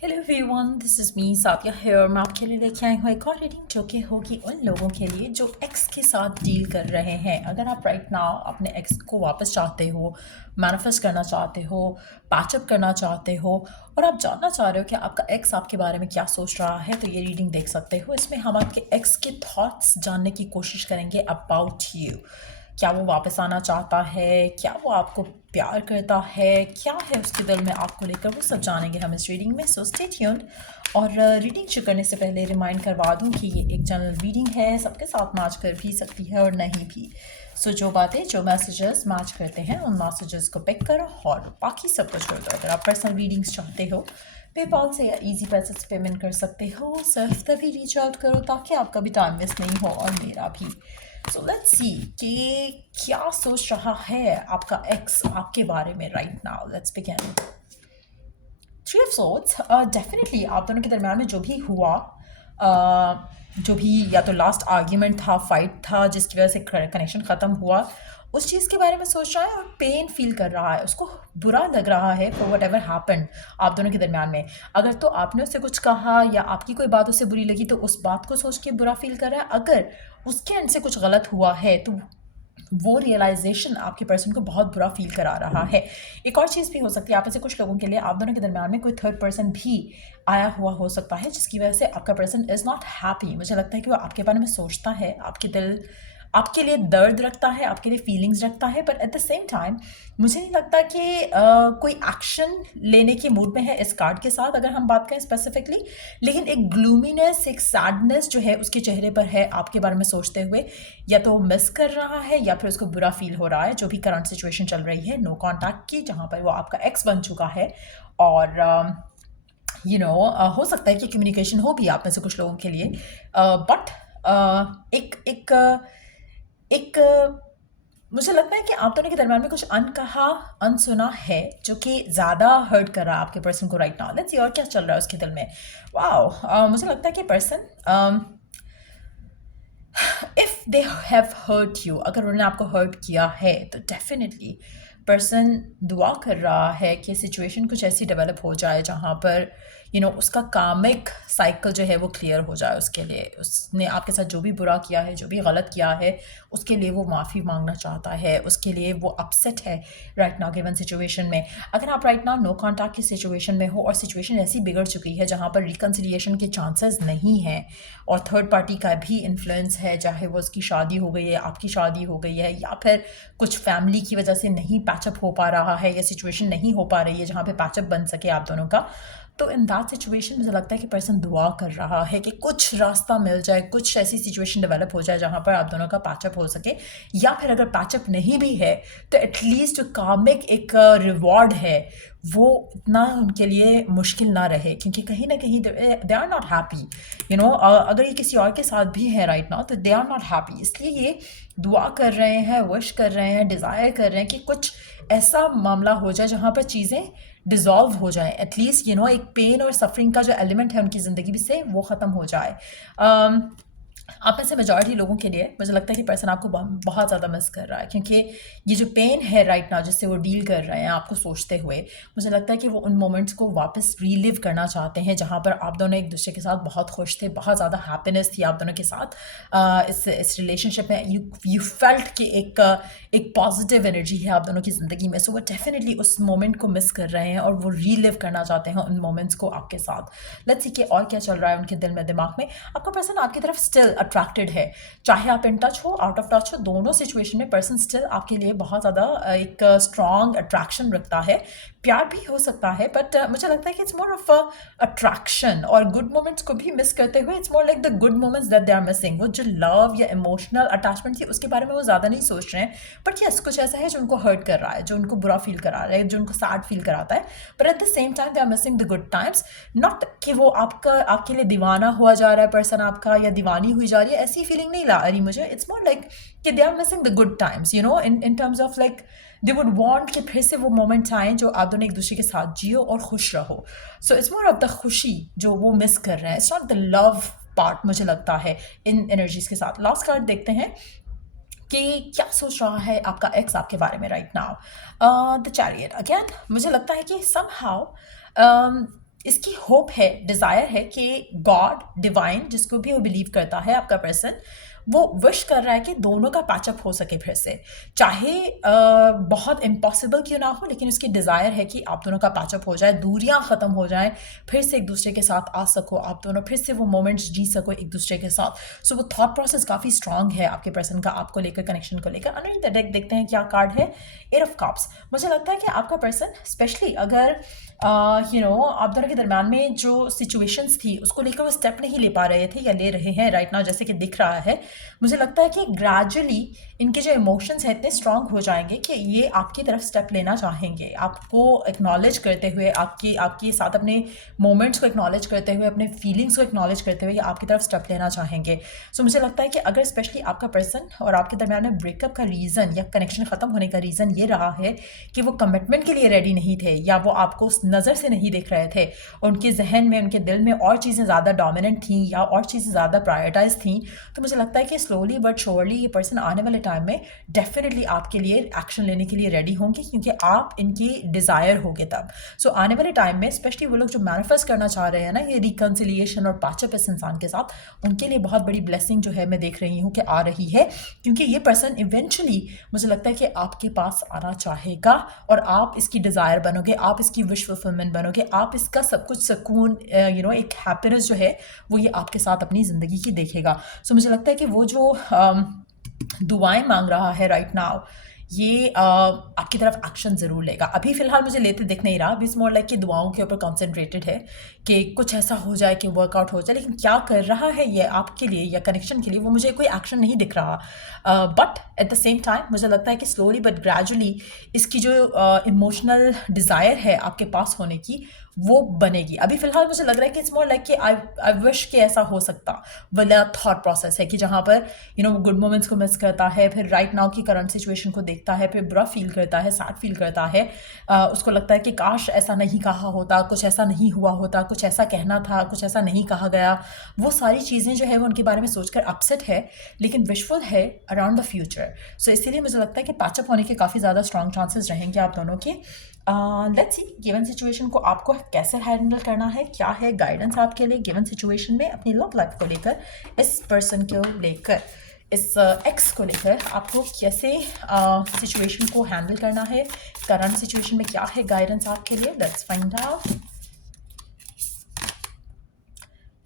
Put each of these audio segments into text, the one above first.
Hello everyone, this is me Sathiya here. मैं आपके लिए लेके आई हूँ एक और रीडिंग जो कि होगी उन लोगों के लिए जो एक्स के साथ डील कर रहे हैं। अगर आप राइट नाउ अपने एक्स को वापस चाहते हो, मैनिफेस्ट करना चाहते हो, पैचअप करना चाहते हो और आप जानना चाह रहे हो कि आपका एक्स आपके बारे में क्या सोच रहा है, तो ये रीडिंग देख सकते हो। इसमें हम आपके एक्स के थॉट्स जानने की कोशिश करेंगे अबाउट यू। क्या वो वापस आना चाहता है, क्या वो आपको प्यार करता है, क्या है उसके दिल में आपको लेकर, वो सब जानेंगे हम इस रीडिंग में। So stay tuned. और रीडिंग शुरू करने से पहले रिमाइंड करवा दूं कि ये एक जनरल रीडिंग है, सबके साथ मैच कर भी सकती है और नहीं भी। सो जो बातें, जो मैसेजेस मैच करते हैं उन मैसेजेस को पिक करो और बाकी सब कुछ छोड़ दो। अगर आप पर्सनल रीडिंग्स चाहते हो, पेपाल से या इजी पैसे से पेमेंट कर सकते हो। सिर्फ तभी रीच आउट करो ताकि आपका भी टाइम मिस नहीं हो और मेरा भी। सो लेट्स सी कि क्या सोच रहा है आपका एक्स आपके बारे में right now. Let's begin. Three of swords. Definitely आप दोनों के दरम्यान में जो भी हुआ, जो भी या तो लास्ट आर्ग्यूमेंट था, फाइट था जिसकी वजह से कनेक्शन ख़त्म हुआ, उस चीज़ के बारे में सोच रहा है और पेन फील कर रहा है। उसको बुरा लग रहा है फॉर वट एवर हैपन आप दोनों के दरम्यान में। अगर तो आपने उससे कुछ कहा या आपकी कोई बात उससे बुरी लगी तो उस बात को सोच के बुरा फील कर रहा है। अगर उसके एंड से कुछ गलत हुआ है तो वो रियलाइजेशन आपके पर्सन को बहुत बुरा फील करा रहा है। एक और चीज़ भी हो सकती है, आप में से कुछ लोगों के लिए आप दोनों के दरम्यान में कोई थर्ड पर्सन भी आया हुआ हो सकता है जिसकी वजह से आपका पर्सन इज़ नॉट हैप्पी। मुझे लगता है कि वो आपके बारे में सोचता है, आपके दिल आपके लिए दर्द रखता है, आपके लिए फीलिंग्स रखता है, पर एट द सेम टाइम मुझे नहीं लगता कि कोई एक्शन लेने के मूड में है इस कार्ड के साथ, अगर हम बात करें स्पेसिफिकली। लेकिन एक ग्लूमीनेस, एक सैडनेस जो है उसके चेहरे पर है आपके बारे में सोचते हुए। या तो मिस कर रहा है या फिर उसको बुरा फील हो रहा है, जो भी करंट सिचुएशन चल रही है नो कॉन्टैक्ट की, जहाँ पर वो आपका एक्स बन चुका है। और हो सकता है कि कम्युनिकेशन हो भी आप में से कुछ लोगों के लिए, बट एक एक एक मुझे लगता है कि आप दोनों के दरम्यान में कुछ अनकहा, अनसुना है जो कि ज़्यादा हर्ट कर रहा है आपके पर्सन को राइट नाउ। लेट्स सी और क्या चल रहा है उसके दिल में। वाओ, मुझे लगता है कि person, if they have hurt you, अगर उन्होंने आपको हर्ट किया है तो डेफिनेटली पर्सन दुआ कर रहा है कि सिचुएशन कुछ ऐसी डेवलप हो जाए जहाँ पर उसका कामिक साइकिल जो है वो क्लियर हो जाए उसके लिए। उसने आपके साथ जो भी बुरा किया है, जो भी गलत किया है, उसके लिए वो माफ़ी मांगना चाहता है, उसके लिए वो अपसेट है राइट नाउ गिवन सिचुएशन में। अगर आप राइट नाउ नो कॉन्टैक्ट की सिचुएशन में हो और सिचुएशन ऐसी बिगड़ चुकी है जहाँ पर रिकन्सिलिएशन के चांसेस नहीं हैं और थर्ड पार्टी का भी इन्फ्लुएंस है, चाहे वो उसकी शादी हो गई है, आपकी शादी हो गई है, या फिर कुछ फैमिली की वजह से नहीं पैचअप हो पा रहा है या सिचुएशन नहीं हो पा रही है जहाँ पे पैचअप बन सके आप दोनों का, तो इन दैट सिचुएशन मुझे लगता है कि पर्सन दुआ कर रहा है कि कुछ रास्ता मिल जाए, कुछ ऐसी सिचुएशन डेवलप हो जाए जहाँ पर आप दोनों का पैचअप हो सके। या फिर अगर पैचअप नहीं भी है तो एटलीस्ट जो कार्मिक एक रिवॉर्ड है वो इतना उनके लिए मुश्किल ना रहे, क्योंकि कहीं ना कहीं दे आर नॉट हैप्पी। अगर ये किसी और के साथ भी है राइट नाउ तो दे आर नॉट हैप्पी, इसलिए ये दुआ कर रहे हैं, विश कर रहे हैं, डिज़ायर कर रहे हैं कि कुछ ऐसा मामला हो जाए जहाँ पर चीज़ें डिज़ोल्व हो जाए, एटलीस्ट एक पेन और सफरिंग का जो एलिमेंट है उनकी ज़िंदगी से वो ख़त्म हो जाए। आप में से मेजॉरिटी लोगों के लिए मुझे लगता है कि पर्सन आपको बहुत ज़्यादा मिस कर रहा है, क्योंकि ये जो पेन है राइट नाउ जिससे वो डील कर रहे हैं आपको सोचते हुए, मुझे लगता है कि वो उन मोमेंट्स को वापस रीलिव करना चाहते हैं जहाँ पर आप दोनों एक दूसरे के साथ बहुत खुश थे, बहुत ज़्यादा हैप्पीनेस थी आप दोनों के साथ इस रिलेशनशिप में। यू फेल्ट कि एक पॉजिटिव एनर्जी है आप दोनों की ज़िंदगी में। सो वो डेफिनेटली उस मोमेंट को मिस कर रहे हैं और वो रीलिव करना चाहते हैं उन मोमेंट्स को आपके साथ। लेट्स सी कि और क्या चल रहा है उनके दिल में, दिमाग में। आपका पर्सन आपकी तरफ स्टिल अट्रैक्टेड है, चाहे आप इन टच हो, आउट ऑफ टच हो, दोनों सिचुएशन में पर्सन स्टिल आपके लिए बहुत ज़्यादा एक स्ट्रॉन्ग अट्रैक्शन रखता है। प्यार भी हो सकता है, बट मुझे लगता है कि इट्स मोर ऑफ अट्रैक्शन, और गुड मोमेंट्स को भी मिस करते हुए it's more like the good moments that they are missing. वो जो लव या इमोशनल अटैचमेंट थी उसके बारे में वो ज़्यादा नहीं सोच रहे हैं, बट यस कुछ ऐसा है जो उनको हर्ट कर रहा है, जो उनको बुरा फील करा रहा है, जो उनको सैड फील कराता है। But at the same time they are missing the good times. Not कि वो आपके लिए दीवाना हुआ जा रहा है पर्सन आपका, या दीवानी हुई जा रही है, ऐसी फीलिंग नहीं ला रही मुझे। इट्स मोर लाइक कि they are missing the good times, in terms of like they would want कि फिर से वो मोमेंट्स आएँ जो आप दोनों एक दूसरे के साथ जियो और खुश रहो। So it's more of the खुशी जो वो मिस कर रहे हैं, it's not the love part मुझे लगता है इन एनर्जीज के साथ। लास्ट कार्ड देखते हैं कि क्या सोच रहा है आपका एक्स आपके बारे में right now. The chariot again, मुझे लगता है कि समहाउ इसकी होप है, डिज़ायर है कि गॉड, डिवाइन, जिसको भी वो बिलीव करता है आपका पर्सन, वो विश कर रहा है कि दोनों का पैचअप हो सके फिर से। चाहे बहुत इम्पॉसिबल क्यों ना हो, लेकिन उसकी डिज़ायर है कि आप दोनों का पैचअप हो जाए, दूरियां ख़त्म हो जाएं, फिर से एक दूसरे के साथ आ सको, आप दोनों फिर से वो मोमेंट्स जी सको एक दूसरे के साथ। सो वो थॉट प्रोसेस काफ़ी स्ट्रांग है आपके पर्सन का, आपको लेकर, कनेक्शन को लेकर। अंडरनीथ द डेक देखते हैं क्या कार्ड है, एट ऑफ कप्स। मुझे लगता है कि आपका पर्सन, स्पेशली अगर आप दोनों के दरम्यान में जो सिचुएशंस थी उसको लेकर वो स्टेप नहीं ले पा रहे थे या ले रहे हैं राइट नाउ, जैसे कि दिख रहा है, मुझे लगता है कि ग्रेजुअली इनके जो इमोशंस हैं इतने स्ट्रांग हो जाएंगे कि ये आपकी तरफ स्टेप लेना चाहेंगे, आपको एक्नॉलेज करते हुए, आपके साथ अपने मोमेंट्स को एक्नॉलेज करते हुए, अपने फीलिंग्स को एक्नॉलेज करते हुए ये आपकी तरफ स्टेप लेना चाहेंगे। सो मुझे लगता है कि अगर स्पेशली आपका पर्सन और आपके दरम्यान में ब्रेकअप का रीज़न या कनेक्शन ख़त्म होने का रीज़न ये रहा है कि वो कमिटमेंट के लिए रेडी नहीं थे, या वो आपको उस नज़र से नहीं देख रहे थे, उनके जहन में, उनके दिल में और चीज़ें ज़्यादा डोमिनेंट थी या और चीज़ें ज़्यादा प्रायोरिटाइज थी, तो मुझे लगता है कि स्लोली बट श्योरली ये पर्सन आने वाले टाइम में डेफिनेटली आपके लिए एक्शन लेने के लिए रेडी होंगे, क्योंकि आप इनकी डिज़ायर होगे तब। सो आने वाले टाइम में स्पेशली वो लोग जो मैनिफेस्ट करना चाह रहे हैं ना, ये रिकन्सिलिएशन और पैचअप इस इंसान के साथ, उनके लिए बहुत बड़ी ब्लेसिंग जो है मैं देख रही हूँ कि आ रही है, क्योंकि ये पर्सन इवेंचुअली मुझे लगता है कि आपके पास आना चाहेगा और आप इसकी डिज़ायर बनोगे, आप इसकी विश फुलफिलमेंट बनोगे, आप इसका सब कुछ सुकून, एक हैप्पीनेस जो है वो ये आपके साथ अपनी ज़िंदगी की देखेगा। सो मुझे लगता है कि वो जो दुआएं मांग रहा है राइट नाउ, ये आपकी तरफ एक्शन ज़रूर लेगा। अभी फ़िलहाल मुझे लेते दिख नहीं रहा, अभी इस मोर लाइक कि दुआओं के ऊपर कॉन्सेंट्रेटेड है कि कुछ ऐसा हो जाए कि वर्कआउट हो जाए, लेकिन क्या कर रहा है ये आपके लिए या कनेक्शन के लिए, वो मुझे कोई एक्शन नहीं दिख रहा। But at the same time मुझे लगता है कि स्लोली बट ग्रेजुअली इसकी जो इमोशनल डिज़ायर है आपके पास होने की, वो बनेगी। अभी फ़िलहाल मुझे लग रहा है कि इट्स मोर लाइक कि आई विश कि ऐसा हो सकता वाला थॉट प्रोसेस है कि जहाँ पर वो गुड मोमेंट्स को मिस करता है, फिर राइट नाउ की करंट सिचुएशन को देखता है, फिर बुरा फील करता है, सैड फील करता है, उसको लगता है कि काश ऐसा नहीं कहा होता, कुछ ऐसा नहीं हुआ होता, कुछ ऐसा कहना था, कुछ ऐसा नहीं कहा गया। वो सारी चीज़ें जो है वो उनके बारे में सोचकर अपसेट है, लेकिन विशफुल है अराउंड द फ्यूचर। सो इसीलिए मुझे लगता है कि पैचअप होने के काफ़ी ज़्यादा स्ट्रॉन्ग चांसेस रहेंगे आप दोनों के। लेट्स सी गिवन सिचुएशन को आपको कैसे हैंडल करना है, क्या है गाइडेंस आपके लिए गिवन सिचुएशन में, अपनी लव लाइफ को लेकर, इस पर्सन को लेकर, इस एक्स को लेकर आपको कैसे सिचुएशन को हैंडल करना है, करंट सिचुएशन में क्या है गाइडेंस आपके लिए। Let's find out.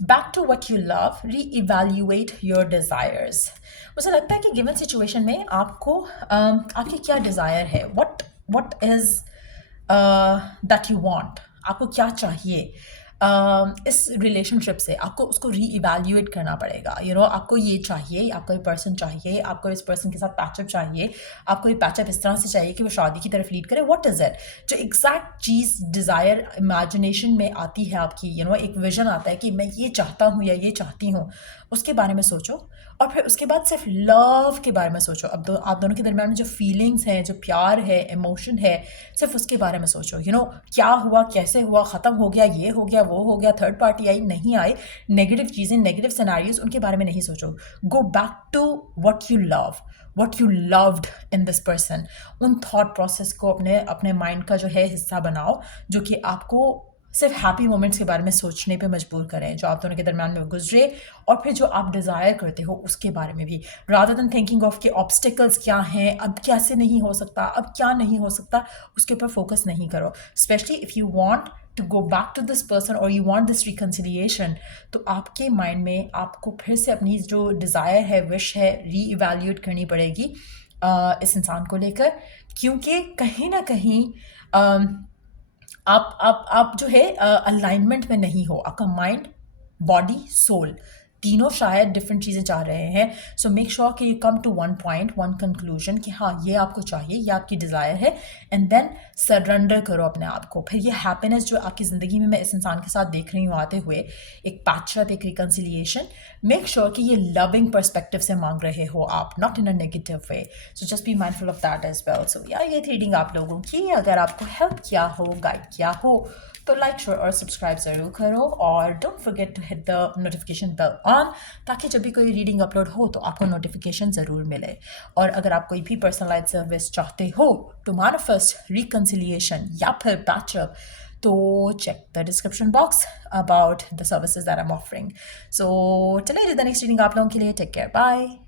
Back to what you love, re-evaluate your desires. मुझे लगता है कि गिवन सिचुएशन में आपको आपकी क्या डिज़ायर है, what is that you want, आपको क्या चाहिए इस रिलेशनशिप से, आपको उसको री इवैल्यूएट करना पड़ेगा। आपको ये चाहिए, आपको ये पर्सन चाहिए, आपको इस पर्सन के साथ पैचअप चाहिए, आपको ये पैचअप इस तरह से चाहिए कि वो शादी की तरफ लीड करे। व्हाट इज़ इट जो एग्जैक्ट चीज़ डिज़ायर इमेजिनेशन में आती है आपकी, एक विजन आता है कि मैं ये चाहता हूँ या ये चाहती हूँ, उसके बारे में सोचो और फिर उसके बाद सिर्फ लव के बारे में सोचो। अब आप दोनों के दरम्यान में जो फीलिंग्स हैं, जो प्यार है, इमोशन है, सिर्फ उसके बारे में सोचो। क्या हुआ, कैसे हुआ, ख़त्म हो गया, ये हो गया, वो हो गया, थर्ड पार्टी आई, नहीं आई, नेगेटिव चीज़ें, नेगेटिव सिनेरियोज, उनके बारे में नहीं सोचो। Go back to what you love, what you loved in this person. उन थॉट प्रोसेस को अपने माइंड का जो है हिस्सा बनाओ, जो कि आपको सिर्फ हैप्पी मोमेंट्स के बारे में सोचने पे मजबूर करें जो आप दोनों के दरम्यान में गुजरे, और फिर जो आप डिज़ायर करते हो उसके बारे में भी, रादर देन थिंकिंग ऑफ कि ऑब्स्टिकल्स क्या हैं, अब कैसे नहीं हो सकता, अब क्या नहीं हो सकता, उसके ऊपर फोकस नहीं करो। Specially if you want to go back to this person और यू वांट दिस रिकन्सिलिएशन, तो आपके माइंड में आपको फिर से अपनी जो डिज़ायर है, विश है, री इवैल्यूएट करनी पड़ेगी इस इंसान को लेकर, क्योंकि कहीं ना कहीं आप जो है अलाइनमेंट में नहीं हो। आपका माइंड, बॉडी, सोल तीनों शायद डिफरेंट चीज़ें चाह रहे हैं। सो मेक श्योर कि you come to one point, one conclusion कि हाँ ये आपको चाहिए, ये आपकी डिज़ायर है, एंड देन सरेंडर करो अपने आप को। फिर ये हैप्पीनेस जो आपकी ज़िंदगी में मैं इस इंसान के साथ देख रही हूँ आते हुए, एक पैचअप, एक रिकन्सिलिएशन, मेक श्योर कि ये लविंग पर्सपेक्टिव से मांग रहे हो आप, not in a negative way. So just be mindful of that as well. So यार ये रीडिंग आप लोगों की अगर आपको हेल्प किया हो, गाइड किया हो, तो लाइक, शेयर और सब्सक्राइब ज़रूर करो, और don't forget to hit the notification bell on, ताकि जब भी कोई रीडिंग अपलोड हो तो आपको नोटिफिकेशन ज़रूर मिले। और अगर आप कोई भी पर्सनलाइज्ड सर्विस चाहते हो टू मैनिफेस्ट रिकन्सिलिएशन या फिर पैचअप, तो check the description box about the services that I'm offering. So till I do the next reading आप लोगों के लिए, take care, bye.